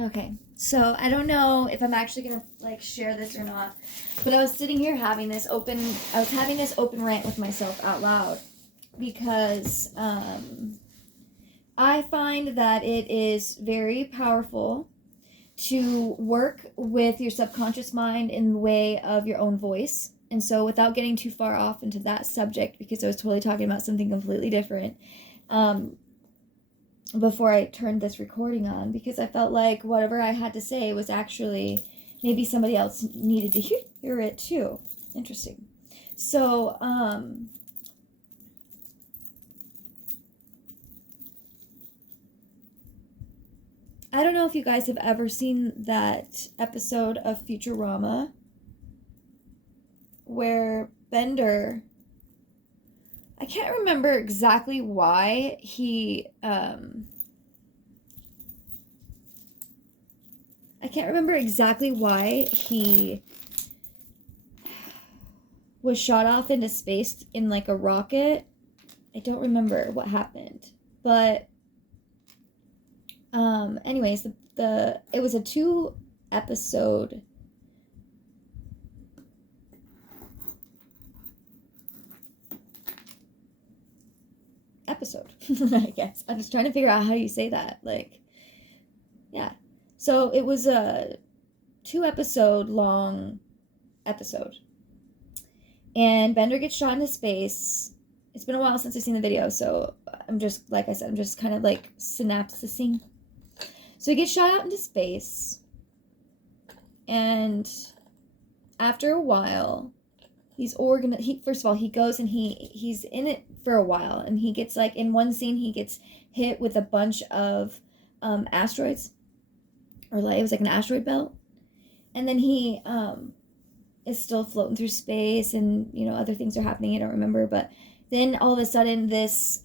Okay, so I don't know if I'm actually gonna like share this or not, but I was sitting here having this open. I was having this open rant with myself out loud because I find that it is very powerful to work with your subconscious mind in the way of your own voice. And so, without getting too far off into that subject, because I was totally talking about something completely different, um, before I turned this recording on, because I felt like whatever I had to say was actually maybe somebody else needed to hear it too. Interesting. So, I don't know if you guys have ever seen that episode of Futurama where Bender, I can't remember exactly why I can't remember exactly why he was shot off into space in like a rocket. I don't remember what happened. But anyways, the it was a 2 episode episode. I guess. I'm just trying to figure out how you say that. Like, yeah. So it was a 2 episode long episode. And Bender gets shot into space. It's been a while since I've seen the video, so I'm just, like I said, I'm just kind of like synapsising. So he gets shot out into space. And after a while, first of all, he goes and he's in it for a while, and he gets like in one scene he gets hit with a bunch of asteroids, or like it was like an asteroid belt, and then he is still floating through space, and you know other things are happening. I don't remember, but then all of a sudden this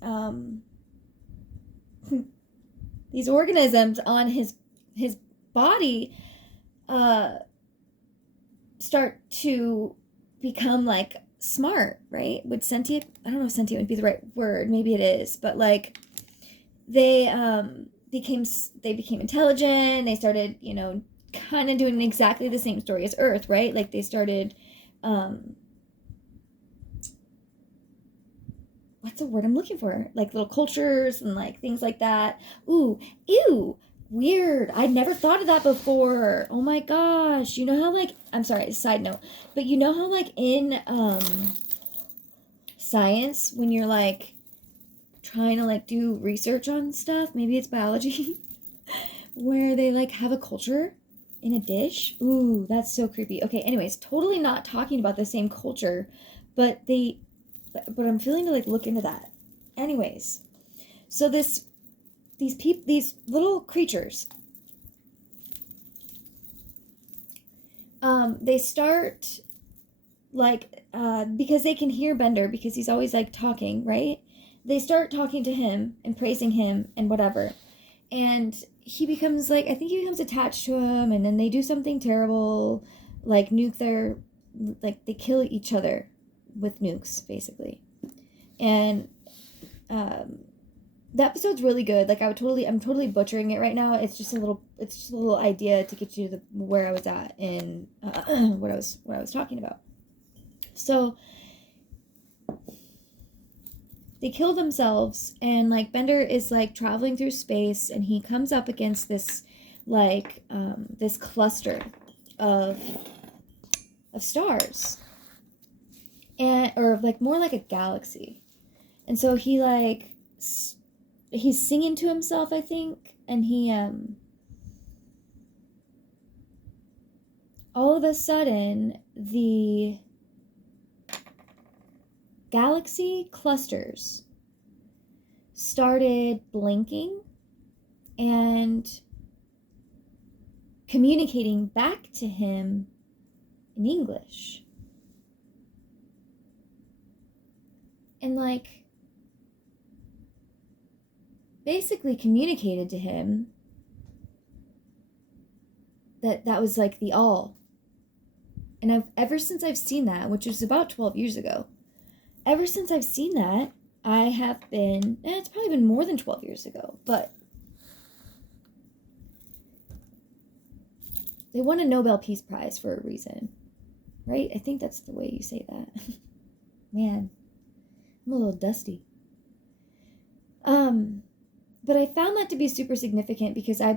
these organisms on his body start to become like smart, right? Would sentient, I don't know if sentient would be the right word, maybe it is, but like they became intelligent. They started, you know, kind of doing exactly the same story as Earth, right? Like they started what's the word I'm looking for? Like little cultures and like things like that. Ooh, ew, weird. I'd never thought of that before. Oh my gosh. You know how like, I'm sorry, side note, but you know how like in science when you're like trying to like do research on stuff, maybe it's biology, where they like have a culture in a dish. Ooh, that's so creepy. Okay, anyways, totally not talking about the same culture, but but I'm feeling to like look into that. Anyways, so these little creatures, they start like because they can hear Bender because he's always like talking, right? They start talking to him and praising him and whatever, and he becomes like, I think he becomes attached to him, and then they do something terrible, like nuke their, like they kill each other with nukes basically. And the episode's really good. Like I'm totally butchering it right now. It's just a little idea to get you to where I was at in what I was talking about. So they kill themselves, and like Bender is like traveling through space, and he comes up against this like this cluster of stars, and or like more like a galaxy. And so he like he's singing to himself, I think, and he all of a sudden the galaxy clusters started blinking and communicating back to him in English. And like basically communicated to him that was like the all. And ever since I've seen that, which was about 12 years ago, ever since I've seen that, I have been, it's probably been more than 12 years ago, but They won a Nobel Peace Prize for a reason, right? I think that's the way you say that. Man, I'm a little dusty. But I found that to be super significant because I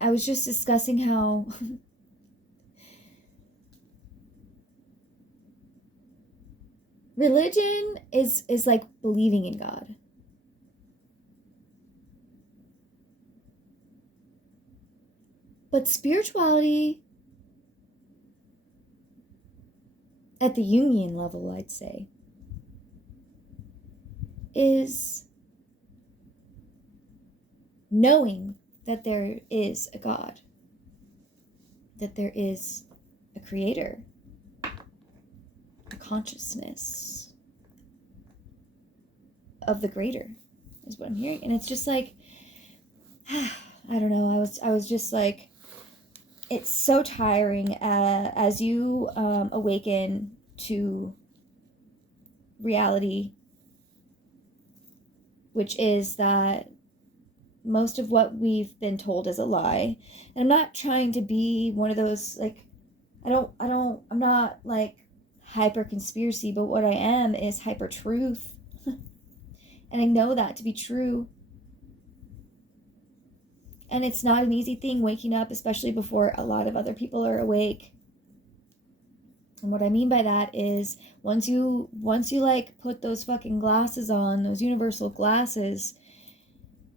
was just discussing how religion is like believing in God. But spirituality at the Jungian level, I'd say, is knowing that there is a God, that there is a creator, a consciousness of the greater, is what I'm hearing. And it's just like, I don't know, I was just like, it's so tiring as you awaken to reality, which is that most of what we've been told is a lie. And I'm not trying to be one of those, like, I'm not like hyper conspiracy, but what I am is hyper truth. And I know that to be true. And it's not an easy thing waking up, especially before a lot of other people are awake. And what I mean by that is once you like put those fucking glasses on, those universal glasses,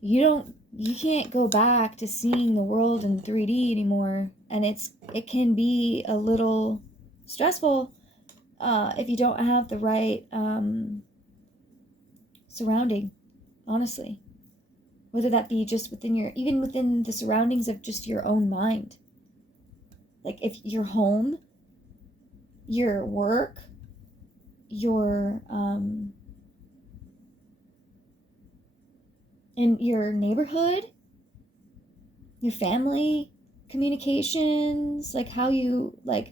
you can't go back to seeing the world in 3D anymore. And it can be a little stressful if you don't have the right surrounding, honestly. Whether that be just even within the surroundings of just your own mind. Like if your home, your work, your in your neighborhood, your family, communications, like how you like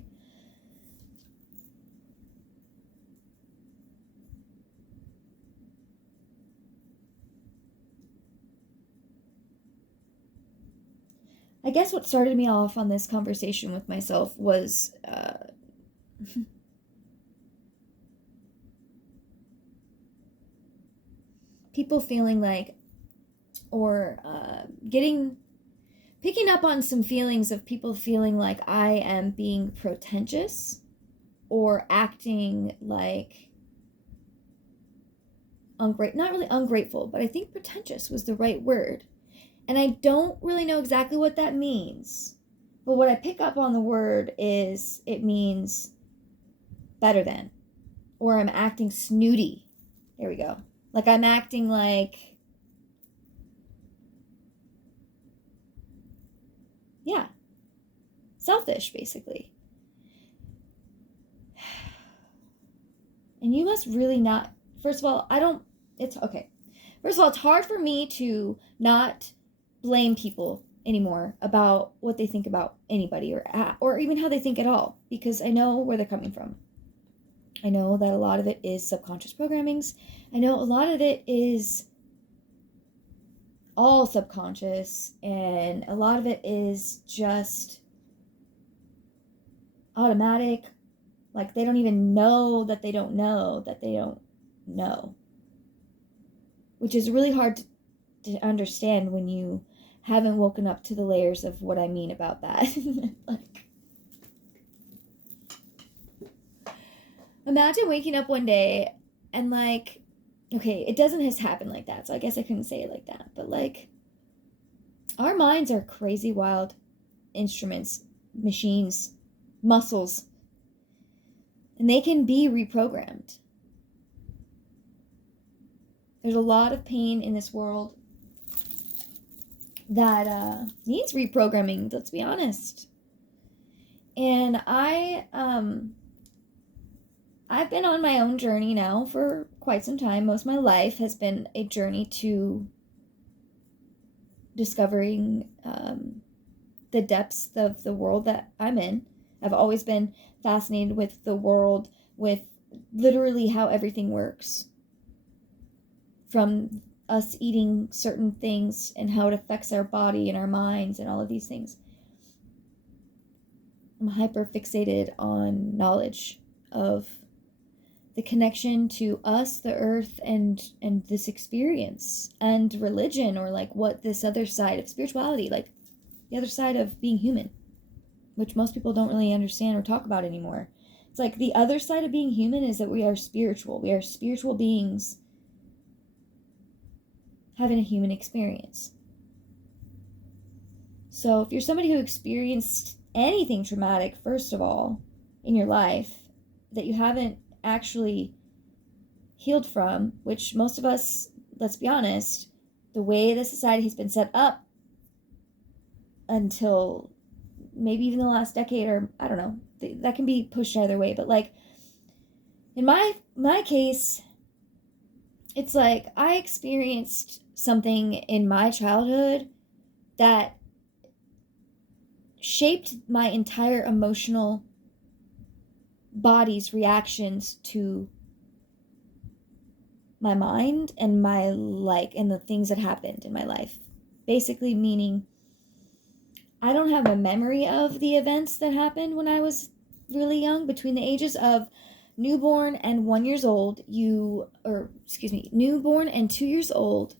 I guess what started me off on this conversation with myself was people feeling like, or picking up on some feelings of people feeling like I am being pretentious or acting like not really ungrateful, but I think pretentious was the right word. And I don't really know exactly what that means. But what I pick up on the word is it means better than. Or I'm acting snooty. There we go. Like I'm acting like, yeah, selfish, basically. And you must really not, first of all, it's okay. First of all, it's hard for me to not blame people anymore about what they think about anybody or even how they think at all, because I know where they're coming from. I know that a lot of it is subconscious programmings. I know a lot of it is all subconscious, and a lot of it is just automatic. Like they don't even know that they don't know that they don't know, which is really hard to understand when you haven't woken up to the layers of what I mean about that. Like, imagine waking up one day and like, okay, it doesn't just happen like that, so I guess I couldn't say it like that, but like, our minds are crazy wild instruments, machines, muscles, and they can be reprogrammed. There's a lot of pain in this world that needs reprogramming, let's be honest. And I've been on my own journey now for quite some time. Most of my life has been a journey to discovering the depths of the world that I'm in. I've always been fascinated with the world, with literally how everything works. From us eating certain things and how it affects our body and our minds and all of these things. I'm hyper fixated on knowledge of the connection to us, the earth, and this experience, and religion, or like what this other side of spirituality, like the other side of being human, which most people don't really understand or talk about anymore. It's like the other side of being human is that we are spiritual. We are spiritual beings having a human experience. So if you're somebody who experienced anything traumatic, first of all, in your life, that you haven't actually healed from, which most of us, let's be honest, the way the society has been set up until maybe even the last decade, or I don't know, that can be pushed either way, but like in my case, it's like I experienced something in my childhood that shaped my entire emotional body's reactions to my mind and my and the things that happened in my life. Basically meaning I don't have a memory of the events that happened when I was really young. Between the ages of newborn and 1 year old, newborn and 2 years old,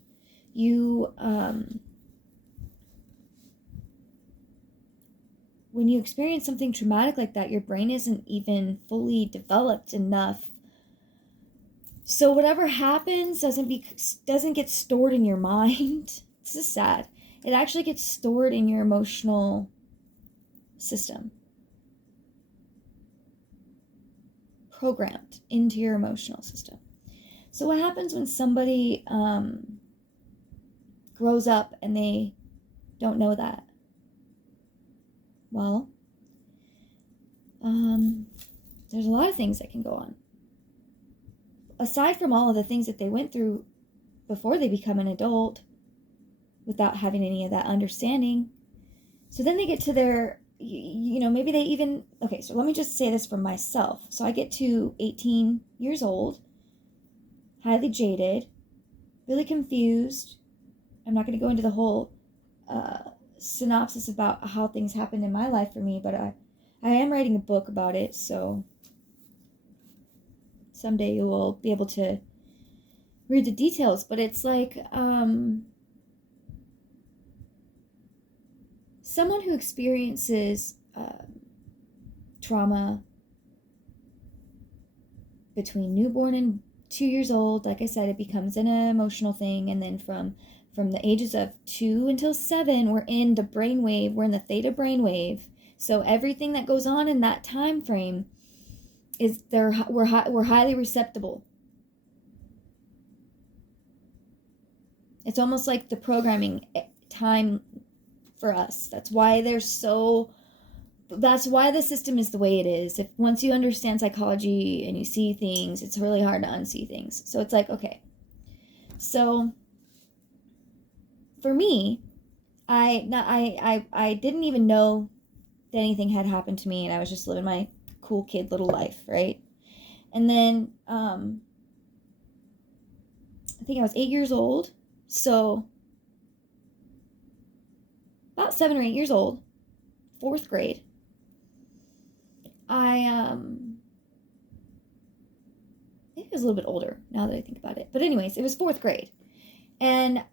when you experience something traumatic like that, your brain isn't even fully developed enough. So whatever happens doesn't get stored in your mind. This is sad. It actually gets stored in your emotional system. Programmed into your emotional system. So what happens when somebody grows up and they don't know that? Well, there's a lot of things that can go on. Aside from all of the things that they went through before they become an adult, without having any of that understanding. So then they get to their, maybe they even, okay, so let me just say this for myself. So I get to 18 years old, highly jaded, really confused. I'm not going to go into the whole synopsis about how things happened in my life for me, but I am writing a book about it, so someday you will be able to read the details. But it's like someone who experiences trauma between newborn and 2 years old, like I said, it becomes an emotional thing, and then from the ages of 2 until 7, we're in the brainwave, we're in the theta brainwave. So everything that goes on in that time frame is we're highly receptible. It's almost like the programming time for us. That's why the system is the way it is. If once you understand psychology and you see things, it's really hard to unsee things. So it's like, okay. So for me, I didn't even know that anything had happened to me, and I was just living my cool kid little life, right? And then I think I was 8 years old, so about 7 or 8 years old, 4th grade. I think I was a little bit older now that I think about it. But anyways, it was 4th grade. And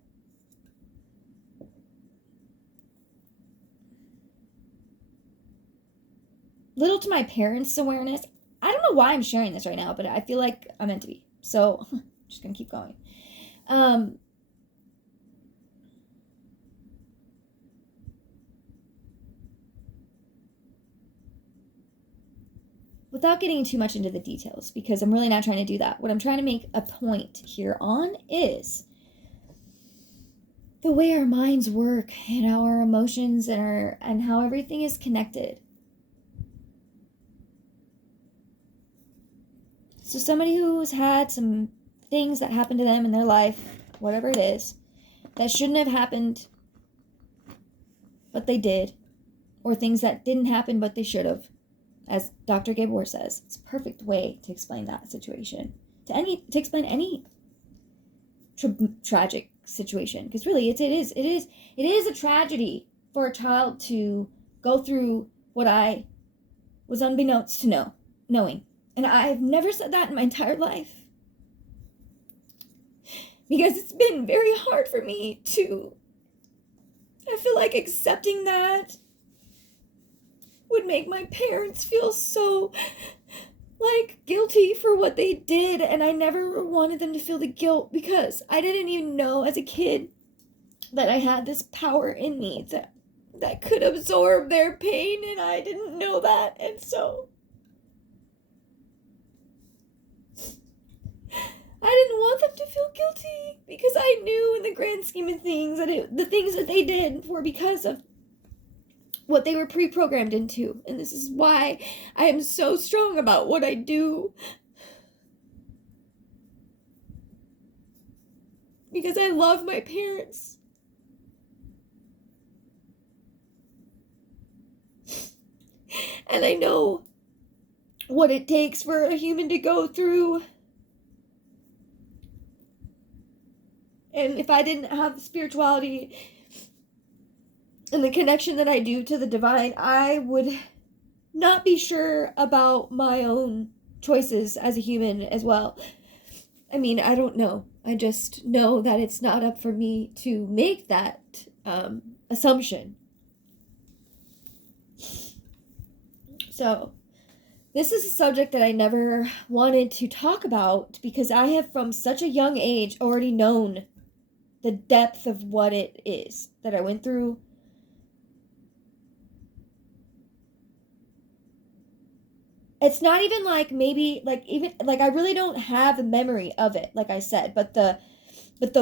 little to my parents' awareness, I don't know why I'm sharing this right now, but I feel like I'm meant to be. So I'm just going to keep going. Without getting too much into the details, because I'm really not trying to do that. What I'm trying to make a point here on is the way our minds work and our emotions and how everything is connected. So somebody who's had some things that happened to them in their life, whatever it is, that shouldn't have happened, but they did, or things that didn't happen, but they should have. As Dr. Gabor says, it's a perfect way to explain that situation, to explain any tragic situation, because really it is a tragedy for a child to go through what I was unbeknownst to knowing. And I've never said that in my entire life. Because it's been very hard for me to, I feel like accepting that would make my parents feel so, like, guilty for what they did. And I never wanted them to feel the guilt because I didn't even know as a kid that I had this power in me that could absorb their pain, and I didn't know that. And so I didn't want them to feel guilty because I knew in the grand scheme of things that the things that they did were because of what they were pre-programmed into. And this is why I am so strong about what I do. Because I love my parents. And I know what it takes for a human to go through. And if I didn't have spirituality and the connection that I do to the divine, I would not be sure about my own choices as a human as well. I mean, I don't know. I just know that it's not up for me to make that assumption. So, this is a subject that I never wanted to talk about because I have from such a young age already known the depth of what it is that I went through. It's not even like maybe like even like I really don't have a memory of it, like I said, but the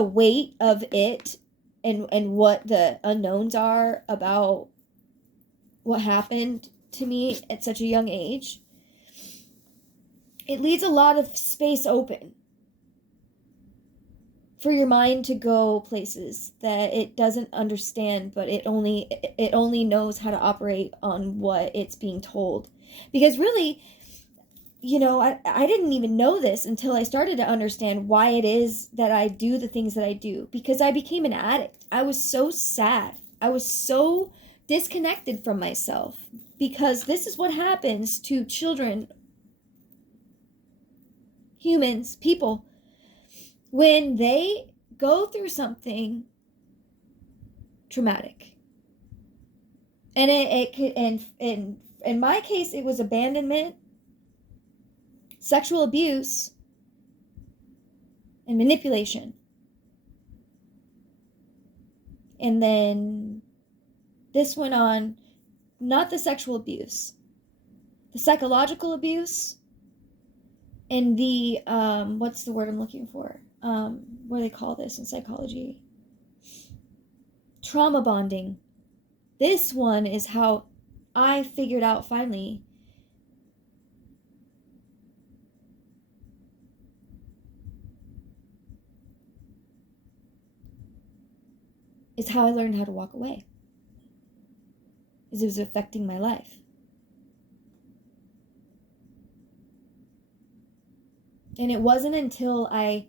weight of it and what the unknowns are about what happened to me at such a young age, it leaves a lot of space open for your mind to go places that it doesn't understand, but it only knows how to operate on what it's being told. Because really, you know, I didn't even know this until I started to understand why it is that I do the things that I do. Because I became an addict. I was so sad. I was so disconnected from myself. Because this is what happens to children, humans, people, when they go through something traumatic. And in my case, it was abandonment, sexual abuse, and manipulation. And then this went on, not the sexual abuse, the psychological abuse, and the, what's the word I'm looking for? What do they call this in psychology? Trauma bonding. This one is how I figured out finally is how I learned how to walk away. Is it was affecting my life. And it wasn't until I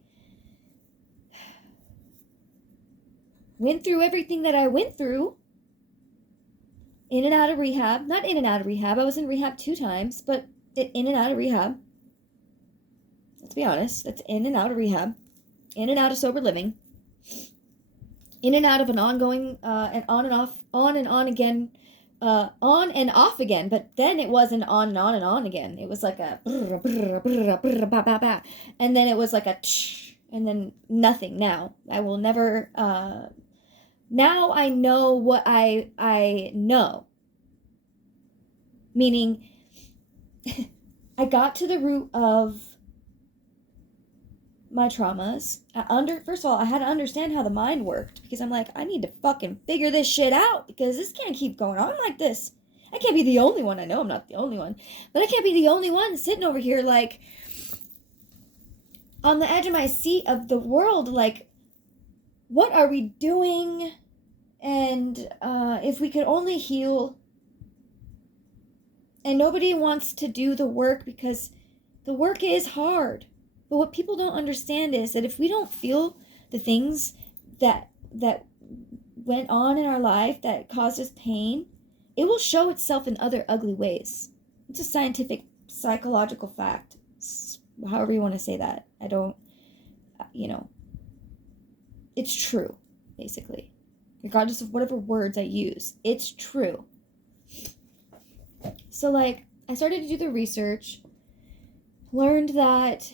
went through everything that I went through, in and out of rehab, not in and out of rehab, I was in rehab 2 times, but in and out of rehab, let's be honest, that's in and out of rehab, in and out of sober living, in and out of an ongoing, and on and off, on and on again, on and off again, but then it wasn't on and on and on again. It was like a and then it was like a and then nothing. Now I will never, now I know what I know, meaning I got to the root of my traumas. First of all, I had to understand how the mind worked, because I'm like, I need to fucking figure this shit out, because this can't keep going on like this. I can't be the only one. I know I'm not the only one, but I can't be the only one sitting over here like on the edge of my seat of the world, like, what are we doing? And if we could only heal. And nobody wants to do the work because the work is hard. But what people don't understand is that if we don't feel the things that went on in our life that caused us pain, it will show itself in other ugly ways. It's a scientific, psychological fact. However you want to say that. I don't, it's true, basically. Regardless of whatever words I use, it's true. So, like, I started to do the research, learned that,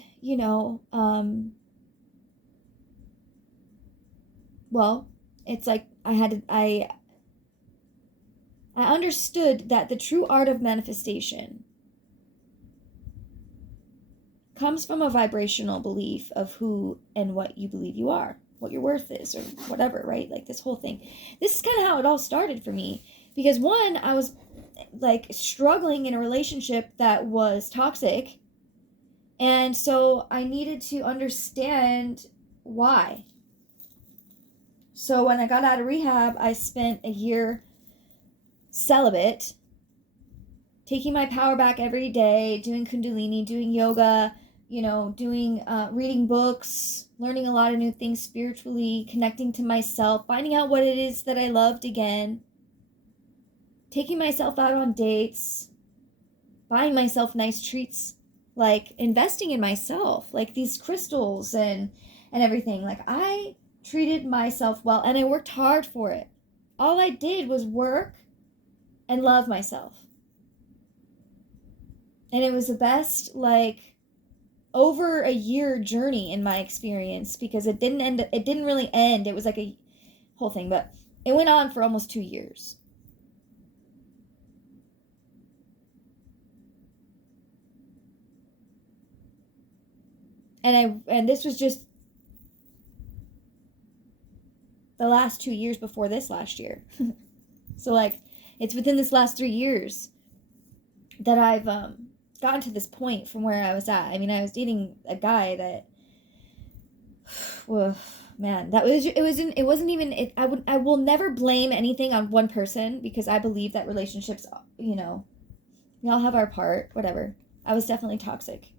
well, it's like I understood that the true art of manifestation comes from a vibrational belief of who and what you believe you are, what your worth is, or whatever, right? Like this whole thing. This is kind of how it all started for me. Because one, I was like struggling in a relationship that was toxic. And so I needed to understand why. So when I got out of rehab, I spent a year celibate, taking my power back every day, doing kundalini, doing yoga, doing reading books, learning a lot of new things spiritually, connecting to myself, finding out what it is that I loved again, taking myself out on dates, buying myself nice treats, like investing in myself, like these crystals and everything. Like I treated myself well, and I worked hard for it. All I did was work and love myself. And it was the best, like, over a year journey in my experience, because it didn't really end. It was like a whole thing, but it went on for almost 2 years. And this was just the last 2 years before this last year. So like it's within this last 3 years that I've gotten to this point from where I was at. I mean, I was dating a guy that, well, man, I will never blame anything on one person, because I believe that relationships, we all have our part, whatever. I was definitely toxic.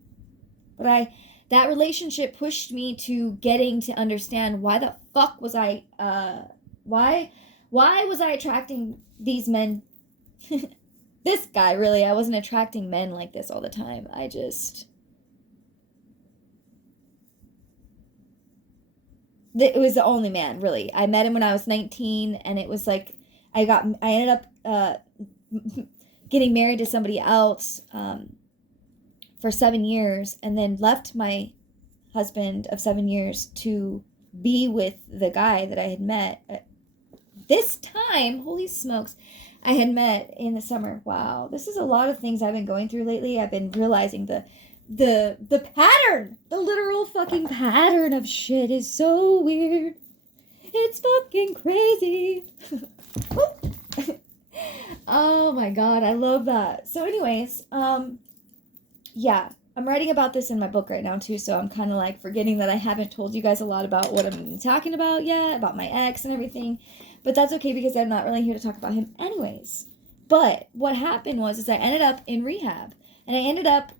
But that relationship pushed me to getting to understand why the fuck was I, why was I attracting these men? This guy, really. I wasn't attracting men like this all the time. It was the only man, really. I met him when I was 19, and it was like, I ended up getting married to somebody else, for 7 years, and then left my husband of 7 years to be with the guy that I had met. This time, holy smokes, I had met in the summer. Wow, this is a lot of things I've been going through lately. I've been realizing the pattern, the literal fucking pattern of shit is so weird. It's fucking crazy. Oh my god, I love that. So anyways, yeah, I'm writing about this in my book right now too, so I'm kind of like forgetting that I haven't told you guys a lot about what I'm talking about yet, about my ex and everything. But that's okay, because I'm not really here to talk about him anyways. But what happened was I ended up in rehab, and I ended up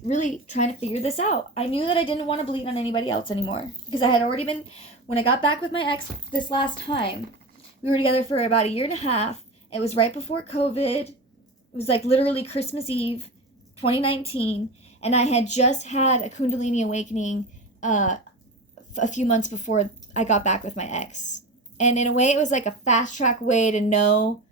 really trying to figure this out. I knew that I didn't want to bleed on anybody else anymore, because I had already been, when I got back with my ex this last time, we were together for about 1.5 years. It was right before COVID. It was like literally Christmas Eve, 2019, and I had just had a Kundalini awakening a few months before I got back with my ex. And in a way, it was like a fast track way to know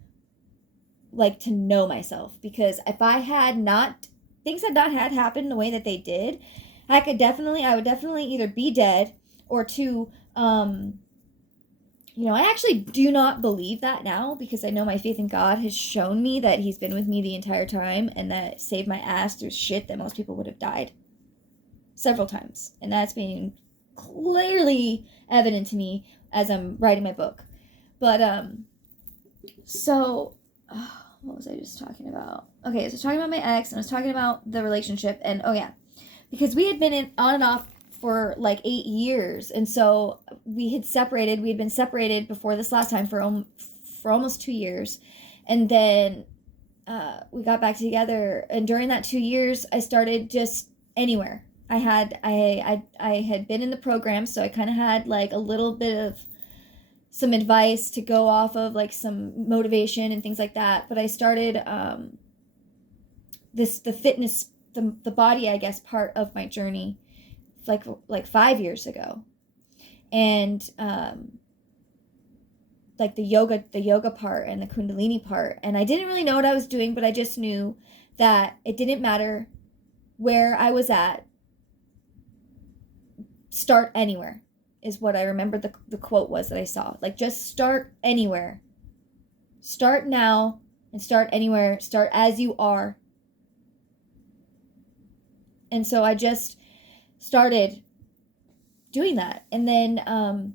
myself, because if I had not, things had not had happened the way that they did, I would definitely either be dead, or two, I actually do not believe that now, because I know my faith in God has shown me that he's been with me the entire time, and that saved my ass through shit that most people would have died several times. And that's been clearly evident to me as I'm writing my book. But, what was I just talking about? Okay, so I was talking about my ex, and I was talking about the relationship, and oh yeah, because we had been on and off for like 8 years, and so we had been separated before this last time for almost 2 years, and then we got back together, and during that 2 years, I started just anywhere. I had been in the program, so I kind of had like a little bit of some advice to go off of, like some motivation and things like that. But I started the fitness, the body, I guess, part of my journey like 5 years ago. And like the yoga part and the Kundalini part. And I didn't really know what I was doing, but I just knew that it didn't matter where I was at. Start anywhere is what I remember the quote was that I saw. Like, just start anywhere. Start now and start anywhere. Start as you are. And so I just started doing that. And then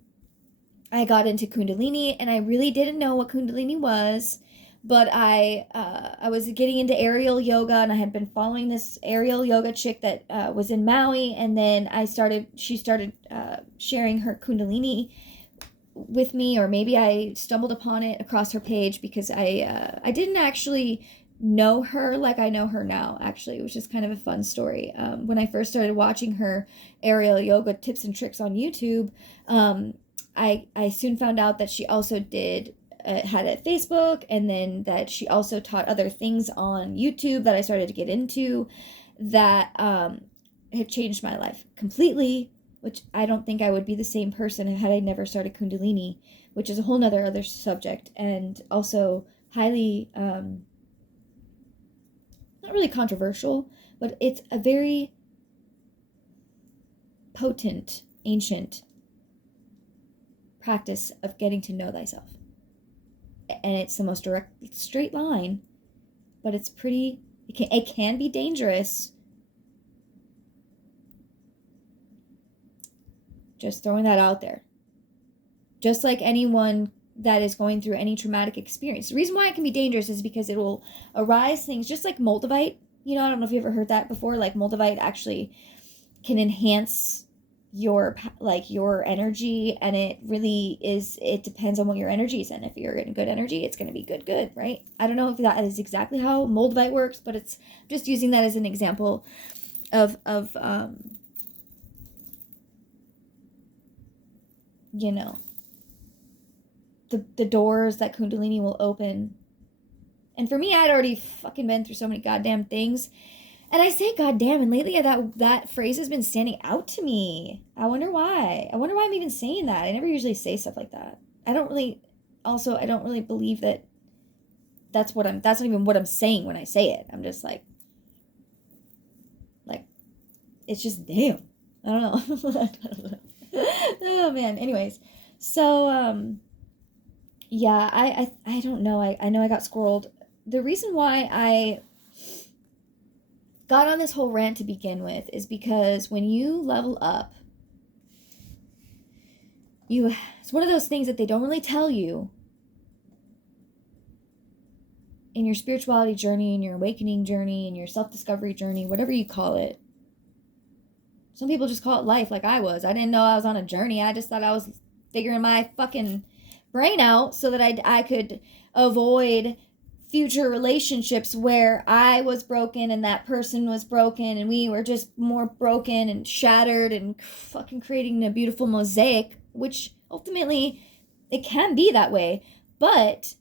I got into Kundalini, and I really didn't know what Kundalini was, but I was getting into aerial yoga, and I had been following this aerial yoga chick that was in Maui, and then she started sharing her Kundalini with me, or maybe I stumbled upon it across her page, because I didn't actually know her like I know her now, actually, which is kind of a fun story. When I first started watching her aerial yoga tips and tricks on YouTube, I soon found out that she also had a Facebook, and then that she also taught other things on YouTube that I started to get into that have changed my life completely, which I don't think I would be the same person had I never started Kundalini, which is a whole nother other subject, and also highly not really controversial, but it's a very potent, ancient practice of getting to know thyself. And it's the most direct, straight line, but it's pretty, it can be dangerous. Just throwing that out there. Just like anyone that is going through any traumatic experience. The reason why it can be dangerous is because it will arise things just like Moldavite. You know, I don't know if you ever heard that before. Like, Moldavite actually can enhance your energy, and it really is, it depends on what your energy is in. If you're in good energy, it's going to be good, right? I don't know if that is exactly how Moldavite works, but it's just using that as an example of you know, the doors that Kundalini will open. And for me, I'd already fucking been through so many goddamn things. And I say goddamn, and lately that phrase has been standing out to me. I wonder why. I wonder why I'm even saying that. I never usually say stuff like that. I don't really believe that that's not even what I'm saying when I say it. I'm just like, it's just damn. I don't know. Oh man. Anyways, so yeah, I don't know. I know I got squirreled. The reason why I got on this whole rant to begin with is because when you level up, it's one of those things that they don't really tell you in your spirituality journey, in your awakening journey, in your self-discovery journey, whatever you call it. Some people just call it life, like I was. I didn't know I was on a journey. I just thought I was figuring my fucking brain out so that I could avoid future relationships where I was broken and that person was broken, and we were just more broken and shattered and fucking creating a beautiful mosaic, which ultimately it can be that way, but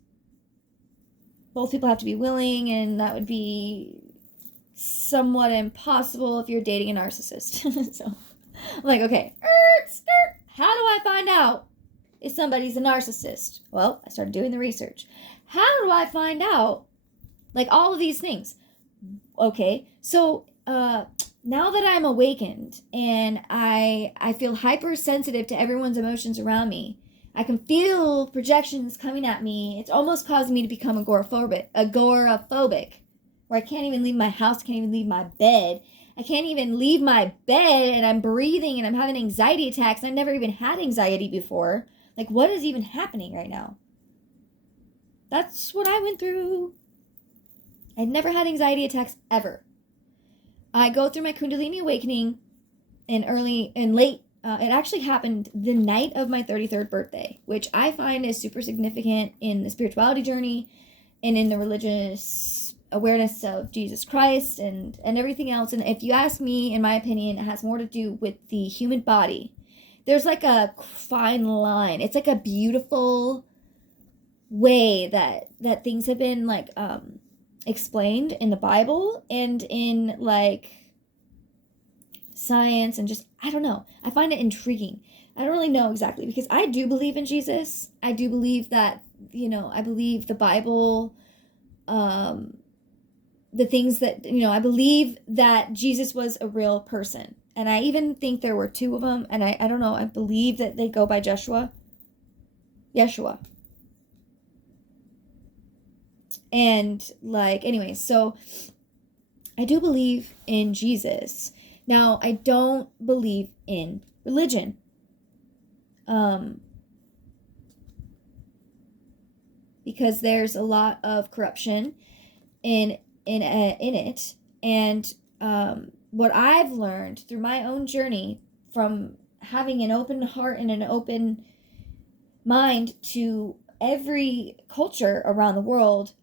both people have to be willing, and that would be somewhat impossible if you're dating a narcissist. So I'm like, okay, how do I find out if somebody's a narcissist? Well, I started doing the research. How do I find out, like, all of these things? Okay, so now that I'm awakened and I feel hypersensitive to everyone's emotions around me, I can feel projections coming at me. It's almost causing me to become agoraphobic, where I can't even leave my house, can't even leave my bed. I can't even leave my bed, and I'm breathing and I'm having anxiety attacks. I've never even had anxiety before. Like, what is even happening right now? That's what I went through. I'd never had anxiety attacks ever. I go through my Kundalini awakening late. It actually happened the night of my 33rd birthday, which I find is super significant in the spirituality journey and in the religious awareness of Jesus Christ and everything else. And if you ask me, in my opinion, it has more to do with the human body there's like a fine line. It's like a beautiful way that things have been like explained in the Bible and in like science, and just, I don't know. I find it intriguing. I don't really know exactly, because I do believe in Jesus. I do believe that, I believe the Bible, the things that, I believe that Jesus was a real person. And I even think there were two of them. And I don't know, I believe that they go by Yeshua. And like, anyway, so I do believe in Jesus. Now, I don't believe in religion. Because there's a lot of corruption in it, and what I've learned through my own journey from having an open heart and an open mind to every culture around the world,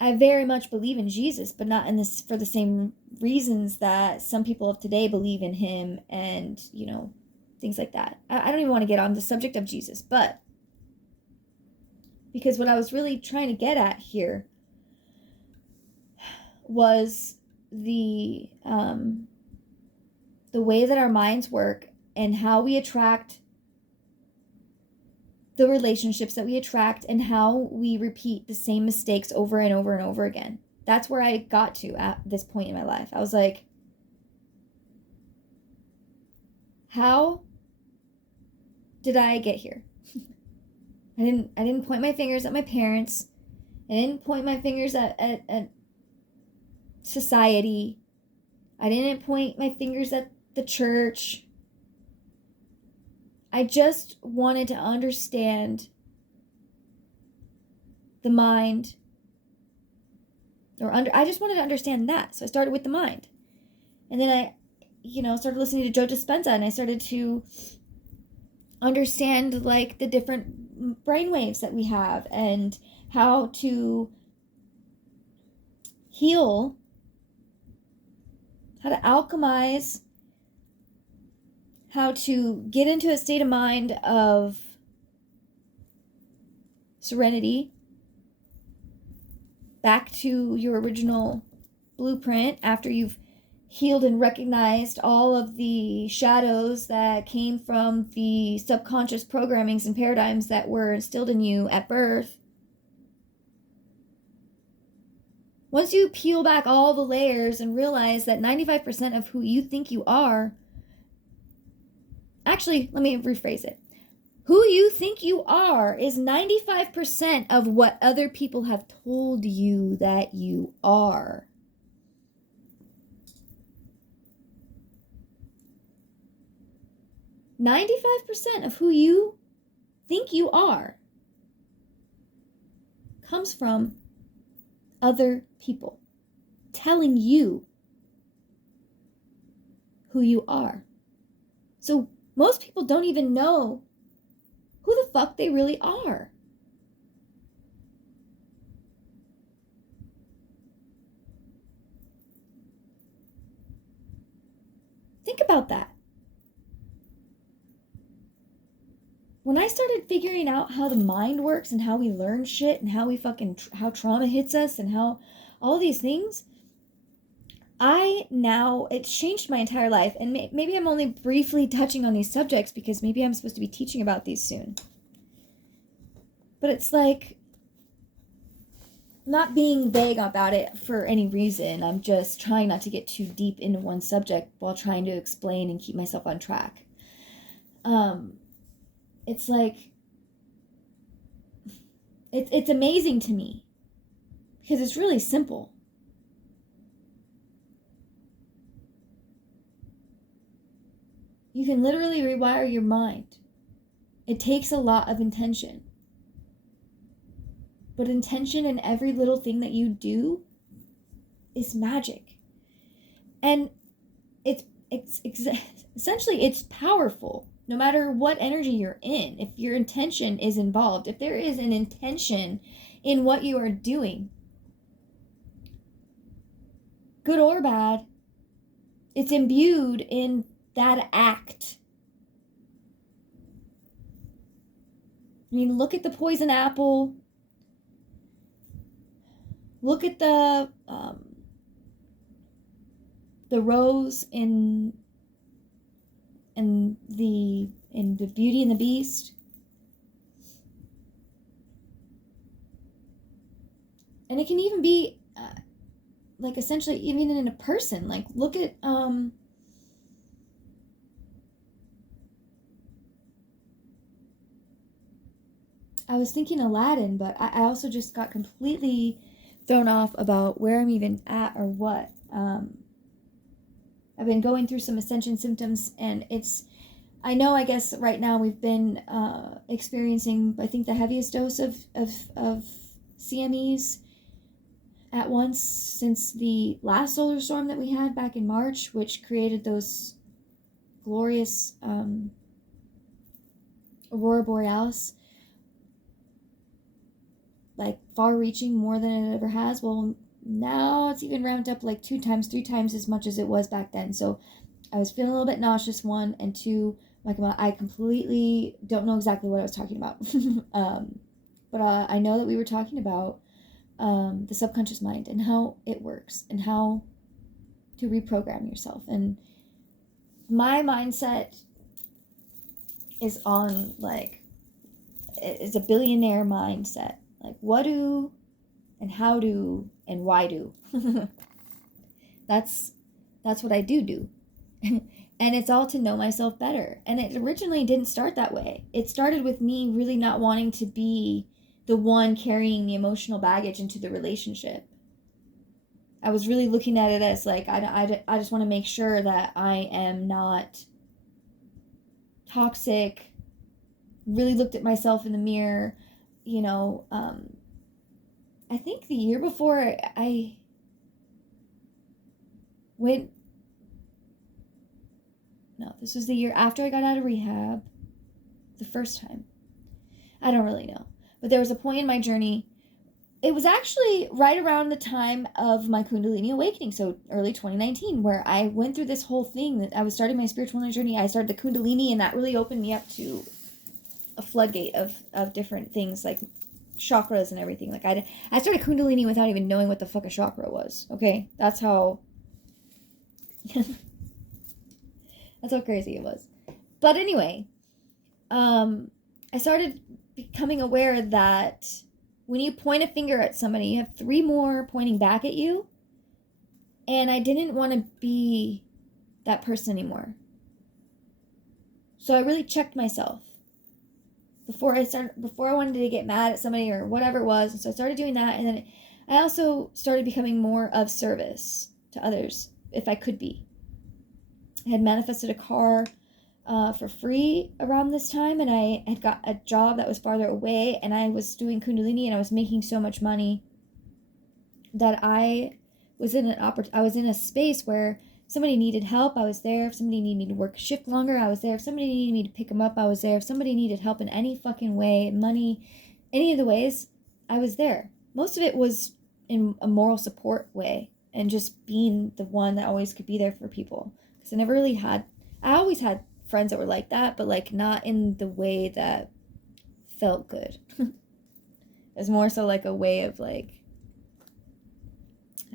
I very much believe in Jesus, but not in this for the same reasons that some people of today believe in him, and things like that. I don't even want to get on the subject of Jesus, but because what I was really trying to get at here was the way that our minds work and how we attract the relationships that we attract, and how we repeat the same mistakes over and over and over again. That's where I got to at this point in my life. I was like, how did I get here? I didn't point my fingers at my parents. I didn't point my fingers at society. I didn't point my fingers at the church. I just wanted to understand the mind. I just wanted to understand that. So I started with the mind. And then I, started listening to Joe Dispenza, and I started to understand like the different brainwaves that we have and how to heal, how to alchemize, how to get into a state of mind of serenity, back to your original blueprint after you've healed and recognized all of the shadows that came from the subconscious programmings and paradigms that were instilled in you at birth. Once you peel back all the layers and realize that 95% of who you think you are, actually, let me rephrase it. Who you think you are is 95% of what other people have told you that you are. "95% of who you think you are comes from other people telling you who you are." So most people don't even know who the fuck they really are. Think about that. When I started figuring out how the mind works and how we learn shit and how we how trauma hits us and how all these things, it's changed my entire life. And maybe I'm only briefly touching on these subjects because maybe I'm supposed to be teaching about these soon. But it's like, not being vague about it for any reason. I'm just trying not to get too deep into one subject while trying to explain and keep myself on track. It's like, it's amazing to me because it's really simple. You can literally rewire your mind. It takes a lot of intention. But intention in every little thing that you do is magic. And it's essentially, it's powerful. No matter what energy you're in, if your intention is involved, if there is an intention in what you are doing, good or bad, it's imbued in that act. I mean, look at the poison apple. Look at the rose in the Beauty and the Beast. And it can even be like essentially even in a person. Like look at I was thinking Aladdin, but I also just got completely thrown off about where I'm even at or what. I've been going through some ascension symptoms, and I know, I guess right now we've been experiencing, I think, the heaviest dose of CMEs at once since the last solar storm that we had back in March, which created those glorious aurora borealis, like far-reaching, more than it ever has. Well, now it's even ramped up like 2 times, 3 times as much as it was back then. So I was feeling a little bit nauseous, 1, and 2, like I completely don't know exactly what I was talking about. But I know that we were talking about the subconscious mind and how it works and how to reprogram yourself. And my mindset is on it's a billionaire mindset. Like, what do and how do and why do. That's what I do. And it's all to know myself better. And it originally didn't start that way. It started with me really not wanting to be the one carrying the emotional baggage into the relationship. I was really looking at it as like, I just want to make sure that I am not toxic. Really looked at myself in the mirror, I think the year before I went, no, this was the year after I got out of rehab, the first time. I don't really know. But there was a point in my journey, it was actually right around the time of my Kundalini awakening, so early 2019, where I went through this whole thing that I was starting my spiritual journey. I started the Kundalini, and that really opened me up to a floodgate of different things, like chakras and everything. Like I started Kundalini without even knowing what the fuck a chakra was. Okay, that's how crazy it was. But anyway, I started becoming aware that when you point a finger at somebody, you have 3 more pointing back at you. And I didn't want to be that person anymore. So I really checked myself before I wanted to get mad at somebody or whatever it was. And so I started doing that. And then I also started becoming more of service to others, if I could be. I had manifested a car for free around this time, and I had got a job that was farther away, and I was doing Kundalini, and I was making so much money that I was in a space where somebody needed help, I was there. If somebody needed me to work a shift longer, I was there. If somebody needed me to pick them up, I was there. If somebody needed help in any fucking way, money, any of the ways, I was there. Most of it was in a moral support way and just being the one that always could be there for people. Because I always had friends that were like that, but like not in the way that felt good. It was more so like a way of like,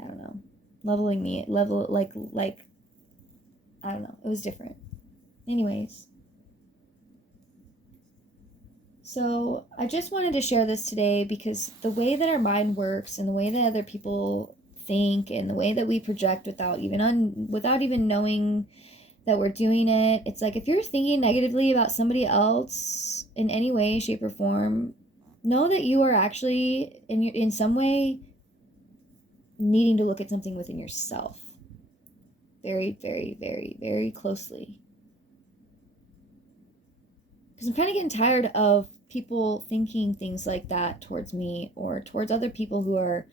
I don't know, leveling me, like, I don't know, it was different. Anyways. So I just wanted to share this today because the way that our mind works and the way that other people think and the way that we project without even knowing that we're doing it, it's like if you're thinking negatively about somebody else in any way, shape, or form, know that you are actually in some way needing to look at something within yourself very, very, very, very closely. Because I'm kind of getting tired of people thinking things like that towards me or towards other people who are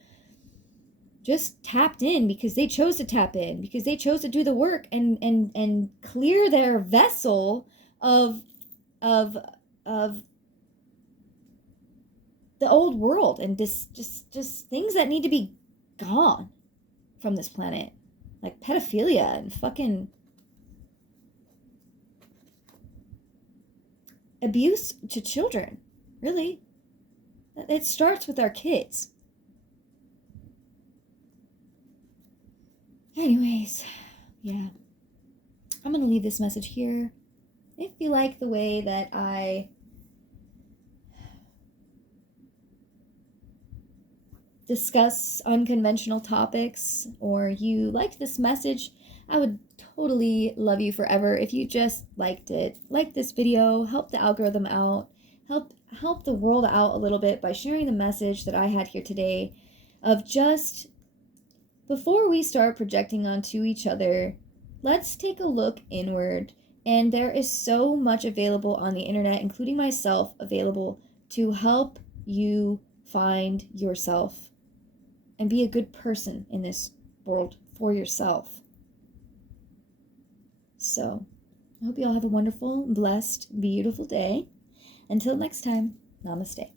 just tapped in because they chose to tap in, because they chose to do the work and clear their vessel of the old world and just things that need to be gone from this planet, like pedophilia and fucking abuse to children. Really. It starts with our kids. Anyways, yeah. I'm going to leave this message here. If you like the way that I discuss unconventional topics, or you liked this message, I would totally love you forever if you just liked it. Like this video, help the algorithm out, help the world out a little bit by sharing the message that I had here today of just before we start projecting onto each other, let's take a look inward. And there is so much available on the internet, including myself, available to help you find yourself and be a good person in this world for yourself. So, I hope you all have a wonderful, blessed, beautiful day. Until next time, namaste.